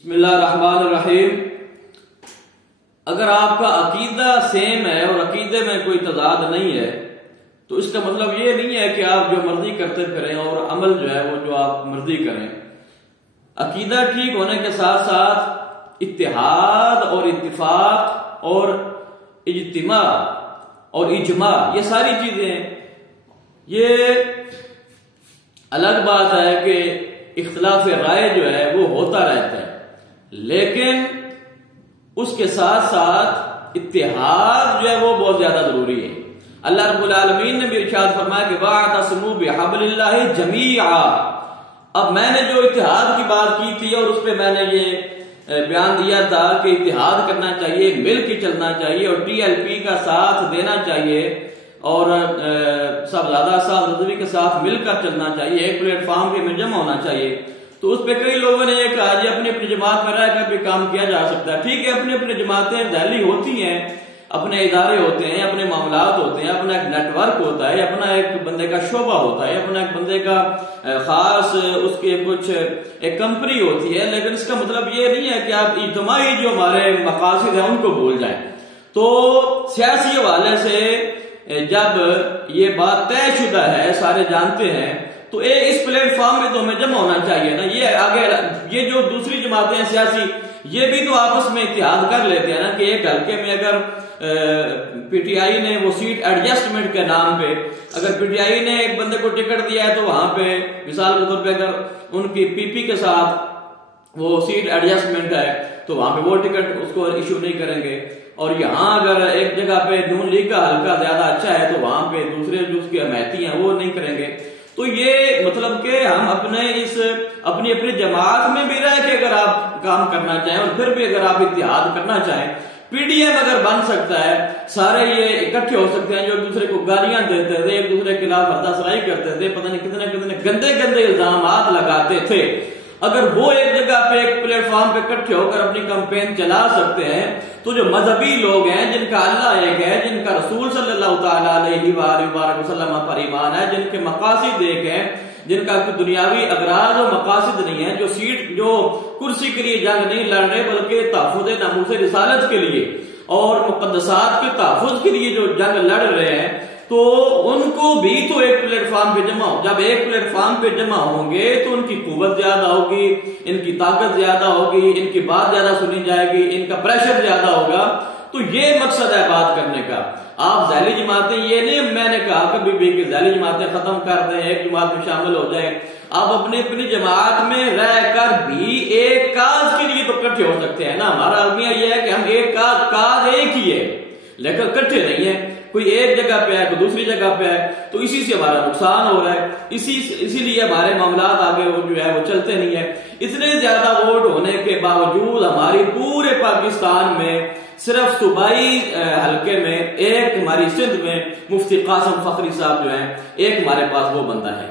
بسم اللہ الرحمن الرحیم۔ اگر آپ کا عقیدہ سیم ہے اور عقیدے میں کوئی تضاد نہیں ہے تو اس کا مطلب یہ نہیں ہے کہ آپ جو مرضی کرتے پھریں اور عمل جو ہے وہ جو آپ مرضی کریں۔ عقیدہ ٹھیک ہونے کے ساتھ ساتھ اتحاد اور اتفاق اور اجتماع اور اجماع یہ ساری چیزیں ہیں۔ یہ الگ بات ہے کہ اختلاف رائے جو ہے وہ ہوتا رہتا ہے، لیکن اس کے ساتھ ساتھ اتحاد جو ہے وہ بہت زیادہ ضروری ہے۔ اللہ رب العالمین نے بھی ارشاد فرمایا کہ وَاعْتَصِمُوا بِحَبْلِ اللَّهِ جَمِيعًا۔ اب میں نے جو اتحاد کی بات کی تھی اور اس پہ میں نے یہ بیان دیا تھا کہ اتحاد کرنا چاہیے، مل کے چلنا چاہیے اور ٹی ایل پی کا ساتھ دینا چاہیے اور سب زیادہ ساتھ رضوی کے ساتھ مل کر چلنا چاہیے، ایک پلیٹ فارم کے میں جمع ہونا چاہیے۔ تو اس پہ کئی لوگوں نے یہ کہا جی اپنی اپنی جماعت میں رہ کر بھی کام کیا جا سکتا ہے۔ ٹھیک ہے، اپنی اپنی جماعتیں ذیلی ہوتی ہیں، اپنے ادارے ہوتے ہیں، اپنے معاملات ہوتے ہیں، اپنا ایک نیٹ ورک ہوتا ہے، اپنا ایک بندے کا شعبہ ہوتا ہے، اپنا ایک بندے کا خاص اس کے کچھ ایک کمپنی ہوتی ہے، لیکن اس کا مطلب یہ نہیں ہے کہ آپ اجتماعی جو ہمارے مقاصد ہیں ان کو بھول جائیں۔ تو سیاسی حوالے سے جب یہ بات طے شدہ ہے، سارے جانتے ہیں، تو اس پلیٹ فارم میں تو ہمیں جمع ہونا چاہیے نا۔ یہ آگے یہ جو دوسری جماعتیں ہیں سیاسی، یہ بھی تو آپس میں اتحاد کر لیتے ہیں نا کہ ایک حلقے میں اگر پی ٹی آئی نے وہ سیٹ ایڈجسٹمنٹ کے نام پہ اگر پی ٹی آئی نے ایک بندے کو ٹکٹ دیا ہے تو وہاں پہ مثال کے طور پہ اگر ان کی پی پی کے ساتھ وہ سیٹ ایڈجسٹمنٹ ہے تو وہاں پہ وہ ٹکٹ اس کو ایشو نہیں کریں گے، اور یہاں اگر ایک جگہ پہ نون لیگ کا حلقہ زیادہ اچھا ہے تو وہاں پہ دوسرے جو اس کی حمایتی ہیں وہ نہیں کریں گے۔ تو یہ مطلب کہ ہم اپنی اپنی جماعت میں بھی رہ کے اگر آپ کام کرنا چاہیں اور پھر بھی اگر آپ اتحاد کرنا چاہیں، پی ڈی ایم اگر بن سکتا ہے، سارے یہ اکٹھے ہو سکتے ہیں جو ایک دوسرے کو گالیاں دیتے تھے، ایک دوسرے کے خلاف پردہ سرائی کرتے تھے، پتہ نہیں کتنے کتنے گندے گندے الزامات لگاتے تھے، اگر وہ ایک جگہ پہ ایک پلیٹ فارم پہ اکٹھے ہو کر اپنی کمپین چلا سکتے ہیں تو جو مذہبی لوگ ہیں جن کا اللہ ایک ہے، جن کا رسول صلی اللہ تعالیٰ علیہ وآلہ وسلم پر ایمان ہے، جن کے مقاصد ایک ہیں، جن کا دنیاوی اغراض و مقاصد نہیں ہے، جو کرسی کے لیے جنگ نہیں لڑ رہے بلکہ تحفظ ناموس رسالت کے لیے اور مقدسات کے تحفظ کے لیے جو جنگ لڑ رہے ہیں، تو ان کو بھی تو ایک پلیٹ فارم پہ جمع ہو۔ جب ایک پلیٹ فارم پہ جمع ہوں گے تو ان کی قوت زیادہ ہوگی، ان کی طاقت زیادہ ہوگی، ان کی بات زیادہ سنی جائے گی، ان کا پریشر زیادہ ہوگا۔ تو یہ مقصد ہے بات کرنے کا۔ آپ ذیلی جماعتیں، یہ نہیں میں نے کہا کبھی بھی کہ ذیلی جماعتیں ختم کر دیں، ایک جماعت میں شامل ہو جائیں۔ آپ اپنی اپنی جماعت میں رہ کر بھی ایک کاز کے لیے تو اکٹھے ہو سکتے ہیں نا۔ ہمارا المیہ یہ ہے کہ ہم ایک کاز ایک ہی ہے لیکن اکٹھے نہیں ہیں، کوئی ایک جگہ پہ ہے، کوئی دوسری جگہ پہ ہے، تو اسی سے ہمارا نقصان ہو رہا ہے، اسی لیے ہمارے معاملات آگے جو ہے وہ چلتے نہیں ہیں۔ اتنے زیادہ ووٹ ہونے کے باوجود ہماری پورے پاکستان میں صرف صوبائی حلقے میں ایک ہماری سندھ میں مفتی قاسم فخری صاحب جو ہیں، ایک ہمارے پاس وہ بندہ ہے،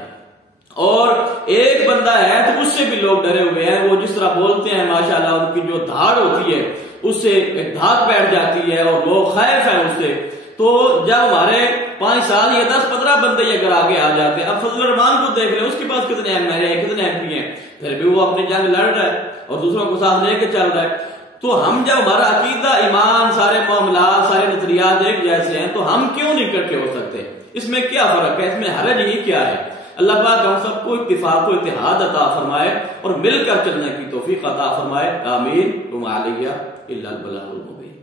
اور ایک بندہ ہے تو اس سے بھی لوگ ڈرے ہوئے ہیں۔ وہ جس طرح بولتے ہیں ماشاءاللہ، ان کی جو دھاڑ ہوتی ہے اس سے ایک دھاک بیٹھ جاتی ہے اور لوگ خائف ہیں اس سے۔ تو جب ہمارے 5 سال یا 10-15 بندے اگر آگے آ جاتے ہیں، اب فضل الرحمان کو دیکھ لیں، اس کے پاس کتنے ایم ایل اے ہیں، کتنے ایم پی ہیں، پھر بھی وہ اپنی جنگ لڑ رہا ہے اور دوسروں کو ساتھ لے کے چل رہا ہے۔ تو ہم جب ہمارا عقیدہ، ایمان، سارے معاملات، سارے نظریات ایک جیسے ہیں تو ہم کیوں نہیں اکٹھے ہو سکتے؟ اس میں کیا فرق ہے؟ اس میں حرج ہی کیا ہے؟ اللہ پاک ہم سب کو اتفاق و اتحاد عطا فرمائے اور مل کر چلنے کی توفیق عطا فرمائے۔ آمین۔ وما علیہ الا البلاغ المبین۔